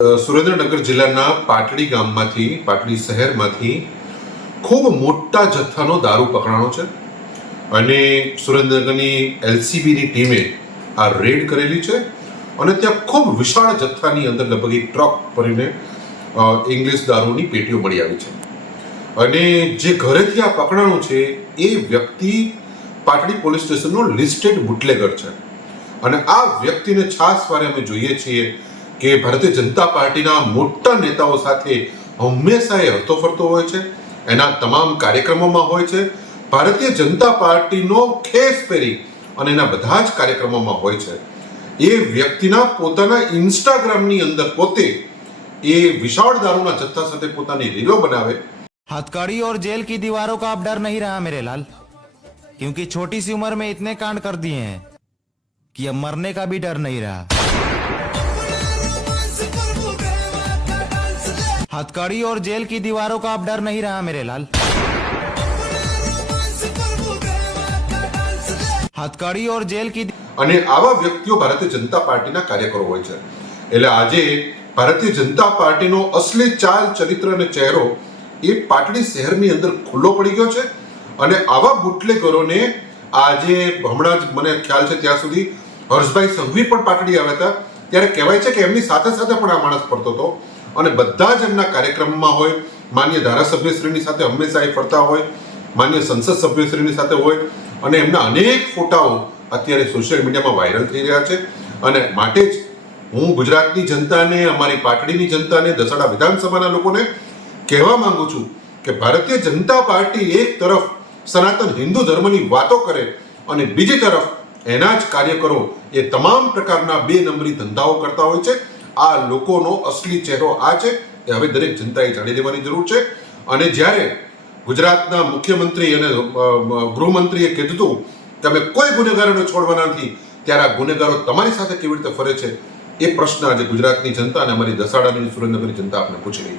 સુરેન્દ્રનગર જિલ્લાના પાટડી ગામમાંથી, પાટડી શહેરમાંથી ખૂબ મોટા જથ્થાનો દારૂ પકડાણો છે અને સુરેન્દ્રનગરની એલસીબીની ટીમે આ રેડ કરેલી છે અને ત્યાં ખૂબ વિશાળ જથ્થાની અંદર લગભગ એક ટ્રક ભરીને ઇંગ્લિશ દારૂની પેટીઓ મળી આવી છે. અને જે ઘરેથી આ પકડાણું છે એ વ્યક્તિ પાટડી પોલીસ સ્ટેશનનો લિસ્ટેડ બુટલેગર છે. અને આ વ્યક્તિને છાસ વારે અમે જોઈએ છીએ કે ભારતીય જનતા પાર્ટીના મોટા નેતાઓ સાથે હંમેશા એ હરતો ફરતો હોય છે એના તમામ કાર્યક્રમોમાં હોય છે ભારતીય જનતા પાર્ટીનો ખેસ પહેરી અને એના બધા જ કાર્યક્રમોમાં હોય છે એ વ્યક્તિના પોતાના ઇન્સ્ટાગ્રામની અંદર પોતે એ વિશાળ દારૂના જથ્થા સાથે પોતાની રીલો બનાવે हथकड़ी और जेल की दीवारों का अब डर नहीं रहा मेरे लाल क्योंकि छोटी सी उम्र में इतने कांड कर दिए हैं कि अब मरने का भी डर नहीं रहा हथकड़ी और जेल की दीवारों का अब डर नहीं रहा मेरे लाल हथकड़ी और जेल की અને આવા વ્યક્તિઓ ભારતીય જનતા પાર્ટીના કાર્યકરો હોય છે એટલે આજે ભારતીય જનતા પાર્ટીનો અસલી ચાલ ચરિત્ર અને ચહેરો એ પાટડી શહેરની અંદર ખુલ્લો પડી ગયો છે અને આવા બુટલેગરોને આજે હમણાં જ મને ખ્યાલ છે ત્યાં સુધી હર્ષભાઈ સંઘવી પણ પાટડી આવ્યા હતા ત્યારે કહેવાય છે કે એમની સાથે સાથે પણ આ માણસ ફરતો હતો અને બધા જ એમના કાર્યક્રમમાં હોય, માન્ય ધારાસભ્યશ્રીની સાથે હંમેશા એ ફરતા હોય, માન્ય સંસદ સભ્યશ્રીની સાથે હોય, અને એમના અનેક ફોટાઓ અત્યારે સોશિયલ મીડિયામાં વાયરલ થઈ રહ્યા છે. અને માટે જ હું ગુજરાતની જનતાને, અમારી પાટડીની જનતાને, દસાડા વિધાનસભાના લોકોને કહેવા માંગુ છું કે ભારતીય જનતા પાર્ટી એક તરફ સનાતન હિન્દુ ધર્મની વાતો કરે અને બીજી તરફ એના જ કાર્યકરો એ તમામ પ્રકારના બે નંબરી ધંધાઓ કરતા હોય છે. આ લોકોનો અસલી ચહેરો આ છે એ હવે દરેક જનતાએ જાણી લેવાની જરૂર છે. અને જ્યારે ગુજરાતના મુખ્યમંત્રી અને ગૃહમંત્રીએ કીધું હતું કે અમે કોઈ ગુનેગારોને છોડવાના નથી, ત્યારે આ ગુનેગારો તમારી સાથે કેવી રીતે ફરે છે એ પ્રશ્ન આજે ગુજરાતની જનતા અને અમારી દસાડાની સુરેન્દ્રનગરની જનતા આપણે પૂછી રહી છે.